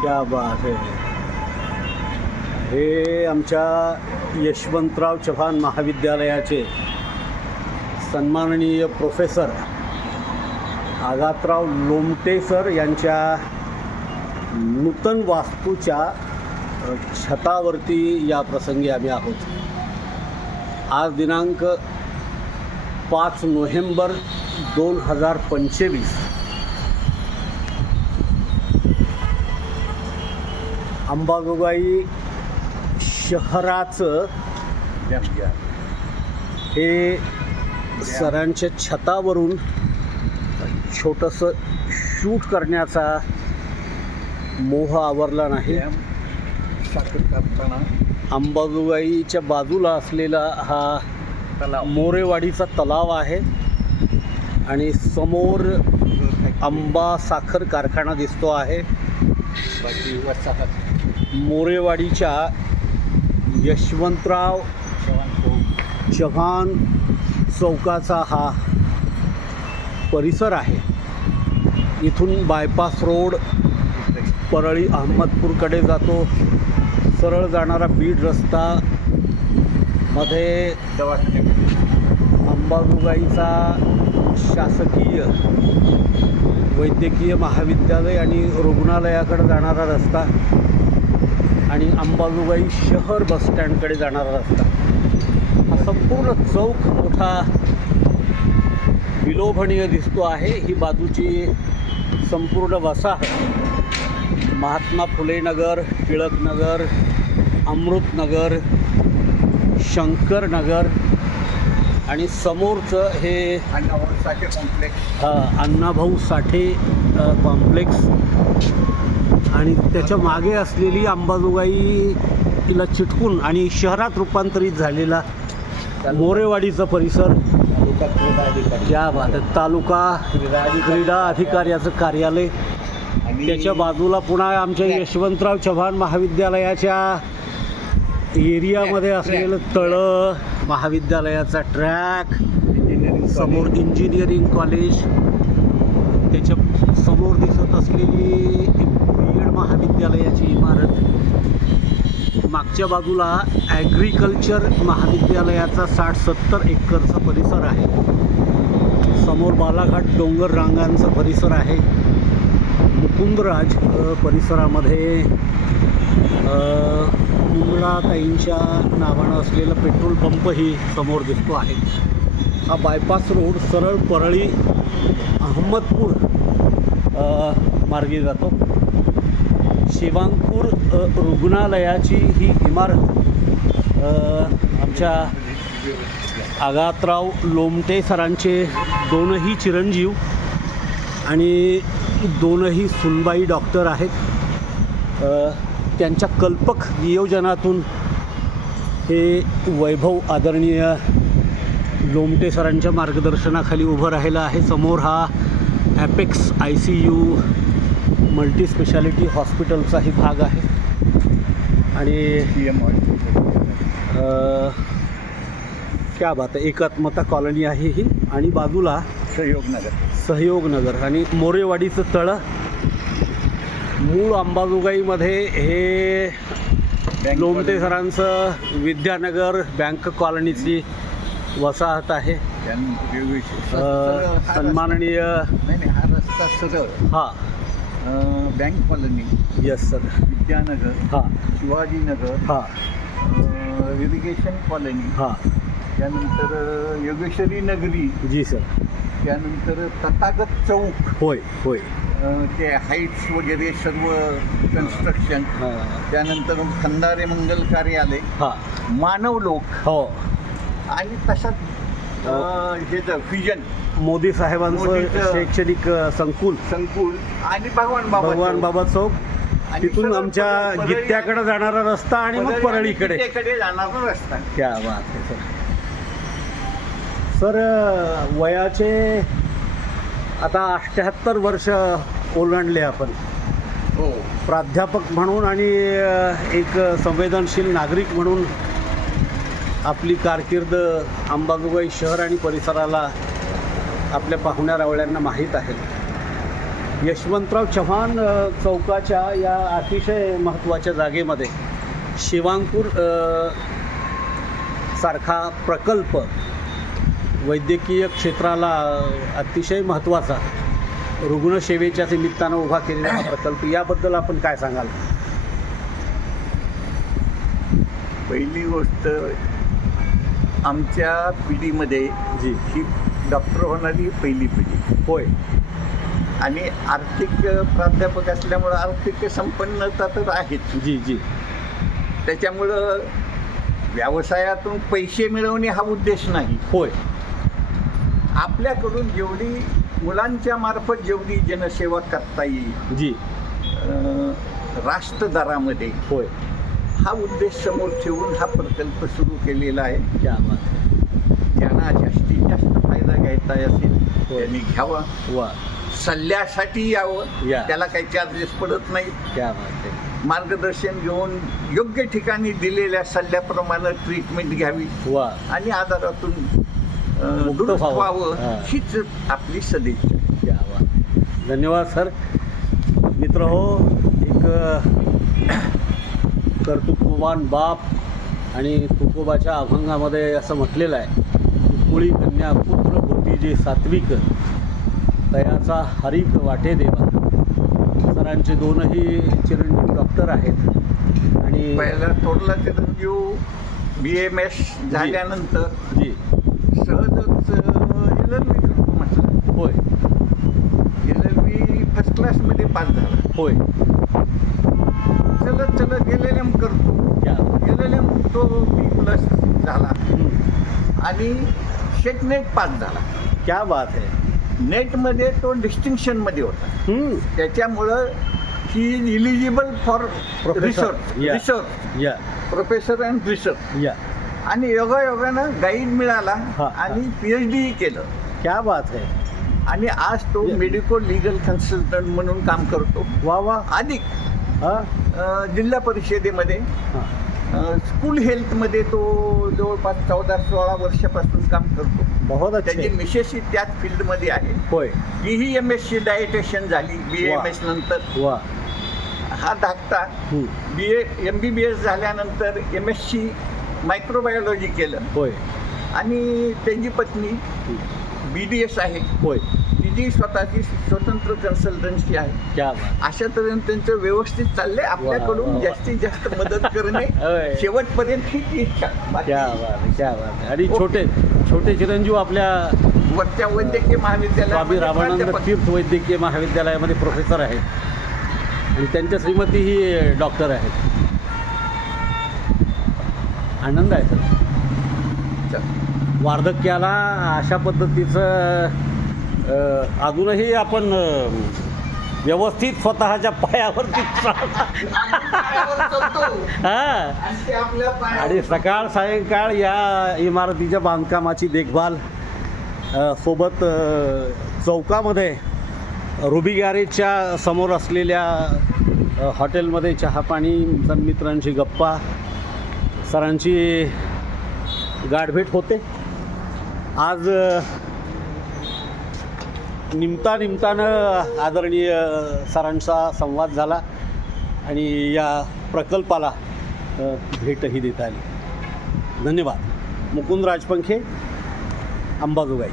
क्या बात है। हे आमच्या यशवंतराव चव्हाण महाविद्यालयाचे सन्माननीय प्रोफेसर आगातराव लोमटे सर यांच्या नूतन वास्तूच्या छतावरती या प्रसंगी आम्ही आहोत. आज दिनांक पाच नोव्हेंबर दोन हजार पंचवीस. अंबाजोगाई शहराचं हे सरांच्या छतावरून छोटंसं शूट करण्याचा मोह आवरला नाही. अंबाजोगाईच्या बाजूला असलेला हा तलाव. मोरेवाडीचा तलाव आहे आणि समोर आंबा साखर कारखाना दिसतो आहे. मोरेवाडीच्या यशवंतराव चव्हाण चौकाचा हा परिसर आहे. इथून बायपास रोड परळी अहमदपूरकडे जातो. सरळ जाणारा बीड रस्ता मध्ये अंबाजोगाईचा शासकीय वैद्यकीय महाविद्यालय आणि रुग्णालयाकडे जाणारा रस्ता. आणि अंबाजोगाई शहर बसस्टँडकडे जाणारा रस्ता. हा संपूर्ण चौक मोठा विलोभनीय दिसतो आहे. ही बाजूची संपूर्ण वसाहत महात्मा फुले नगर टिळक नगर अमृतनगर शंकरनगर आणि समोरचं हे आणि साठे कॉम्प्लेक्स अ, अण्णाभाऊ साठे कॉम्प्लेक्स आणि त्याच्यामागे असलेली अंबाजोगाई तिला चिटकून आणि शहरात रूपांतरित झालेला मोरेवाडीचा परिसर. या आहे. तालुका क्रीडा अधिकाऱ्याचं कार्यालय. त्याच्या बाजूला पुन्हा आमच्या यशवंतराव चव्हाण महाविद्यालयाच्या एरियामध्ये असलेलं तळं महाविद्यालयाचा ट्रॅक इंजिनिअरिंग समोर इंजिनिअरिंग कॉलेज त्याच्यासमोर दिसत असलेली बी एड महाविद्यालयाची इमारत मागच्या बाजूला ॲग्रिकल्चर महाविद्यालयाचा साठ सत्तर एकरचा परिसर आहे. समोर बालाघाट डोंगर रांगांचा परिसर आहे. मुकुंदराज परिसरामध्ये मुंगळाताईंच्या नावानं असलेला पेट्रोल पंपही समोर दिसतो आहे. हा बायपास रोड सरळ परळी अहमदपूर मार्गे जातो. शिवांगपूर रुग्णालयाची ही इमारत आमच्या आगातराव लोमटे सरांचे दोनही चिरंजीव आणि दोनही सुनबाई डॉक्टर आहेत. त्यांच्या कल्पक नियोजनातून हे वैभव आदरणीय लोमटे सरांच्या मार्गदर्शनाखाली उभं राहिलं आहे. समोर हा apex I C U multi speciality हॉस्पिटलचाही भाग आहे. आणि क्या बात आहे एकात्मता कॉलनी आहे ही. आणि बाजूला सहयोग नगर सहयोग नगर आणि मोरेवाडीचं तळं. मूळ अंबाजोगाईमध्ये हे लोमटे सरांचं विद्यानगर बँक कॉलनीची वसाहत आहे. सन्माननीय हा रस्ता सरळ. हां. अ, bank colony yes sir Vidyanagar हां. शिवाजीनगर हां. इरिगेशन कॉलनी हां. त्यानंतर योगेश्वरी नगरी जी सर त्यानंतर तथागत चौक होय होय. ते हाईट्स वगैरे सर्व कन्स्ट्रक्शन हां. त्यानंतर खंदारे मंगल कार्यालय हां. मानव लोक हो. आणि तशाच अ, ह्याचं फिजन मोदी साहेबांचं मोदीचं- शैक्षणिक अ, संकुल. संकुल. आणि भगवान बाबा भगवान. बाबा चौक. आणि तिथून सरळ आमच्या परळी- गित्त्याकडे जाणारा रस्ता आणि मग परळीकडे जाणारा रस्ता. क्या बात आहे सर. सर वयाचे आता अठ्ठ्याहत्तर वर्ष ओलांडले आपण. हो. प्राध्यापक म्हणून आणि अ, एक संवेदनशील नागरिक म्हणून आपली कारकीर्द अंबाजोगाई शहर आणि परिसराला आपल्या पाहुण्या रावळ्यांना माहीत आहे. यशवंतराव चव्हाण चौकाच्या या अतिशय महत्त्वाच्या जागेमध्ये शिवांकूर सारखा प्रकल्प वैद्यकीय क्षेत्राला अतिशय महत्त्वाचा रुग्णसेवेच्या निमित्तानं उभा केलेला हा प्रकल्प. याबद्दल आपण काय सांगाल? पहिली गोष्ट आमच्या पिढीमध्ये जी. ही डॉक्टर होणारी पहिली पिढी. होय. आणि आर्थिक प्राध्यापक असल्यामुळं आर्थिक संपन्नता तर आहेच. जी जी. त्याच्यामुळं व्यवसायातून पैसे मिळवणे हा उद्देश नाही. होय. आपल्याकडून जेवढी मुलांच्या मार्फत जेवढी जनसेवा करता येईल जी. अं, राष्ट्रदरामध्ये होय. हा उद्देश समोर ठेवून हा प्रकल्प सुरू केलेला आहे. है. ज्यांना जास्तीत जास्त फायदा घ्यायचा असेल होय. त्यांनी घ्यावा वा सल्ल्यासाठी यावं या. त्याला काही चार्जेस पडत नाही है मार्गदर्शन घेऊन योग्य ठिकाणी दिलेल्या सल्ल्याप्रमाणे ट्रीटमेंट घ्यावी वा आणि आजारातून अं, मुक्त दुरुस्त व्हावं. व्हावं हा. हीच आपली सदिच्छा क्या बात धन्यवाद सर मित्र हो एक कर्तृत्ववान बाप आणि तुकोबाच्या अभंगामध्ये असं म्हटलेलं आहे कुळी कन्या पुत्र होती जे सात्विक तयाचा हरिक वाटे देवा. सरांचे दोनही चिरंजीव डॉक्टर आहेत आणि पहिला थोरला चिरंजीव बी एम एस झाल्यानंतर जी. सहजच एल एल बी करतो म्हटलं. होय. एल एल बी फर्स्ट क्लासमध्ये पास झाला. होय. चलत चलत एल एल एम करतो. एम तो बी प्लस झाला. आणि शेटनेट पास झाला. क्या बात है. नेटमध्ये तो डिस्टिंक्शनमध्ये होता. त्याच्यामुळं he is eligible for. Research. Research या प्रोफेसर अँड रिसर्च या आणि योगायोगानं गाईड मिळाला आणि पी एच डी केलं. क्या बात है. आणि आज तो. मेडिको लिगल कन्सल्टंट म्हणून काम करतो. वा वा. अधिक हा. जिल्हा परिषदेमध्ये. स्कूल हेल्थमध्ये तो जवळपास चौदा सोळा वर्षापासून काम करतो. बहुत त्याची मिसेसही त्याच फील्डमध्ये आहे. होय. तीही एम एस सी डायटेशन झाली बी एम एस नंतर. वा हा धाकटा. B M B B S झाल्यानंतर एम एस सी मायक्रोबायोलॉजी केलं. होय. आणि त्याची पत्नी. बी डी एस आहे. होय. तिची स्वतःची स्वतंत्र कन्सल्टन्सी आहे अशा तऱ्हेने त्यांचं व्यवस्थित चाललंय आपल्याकडून. जास्तीत जास्त मदत करणे. शेवटपर्यंत हीच इच्छा है, क्या बात. आणि छोटे छोटे चिरंजीव आपल्या वरच्या वैद्यकीय रामानंद प्राध्यापक. तीर्थ वैद्यकीय महाविद्यालयामध्ये प्रोफेसर आहेत आणि त्यांच्या श्रीमती ही डॉक्टर आहेत आनंद आहे सर वार्धक्याला अशा पद्धतीचं अजूनही आपण व्यवस्थित स्वतःच्या पायावरती पायावर हा. आणि सकाळ सायंकाळ या इमारतीच्या बांधकामाची देखभाल सोबत चौकामध्ये रुबी गॅरेजच्या समोर असलेल्या हॉटेलमध्ये चहापाणी मित्रांशी गप्पा सरांची गाठभेट होते. आज निमता निमतानं आदरणीय सरांचा संवाद झाला आणि या प्रकल्पाला भेटही देता आली. धन्यवाद. मुकुंद राजपंखे अंबाजोगाई.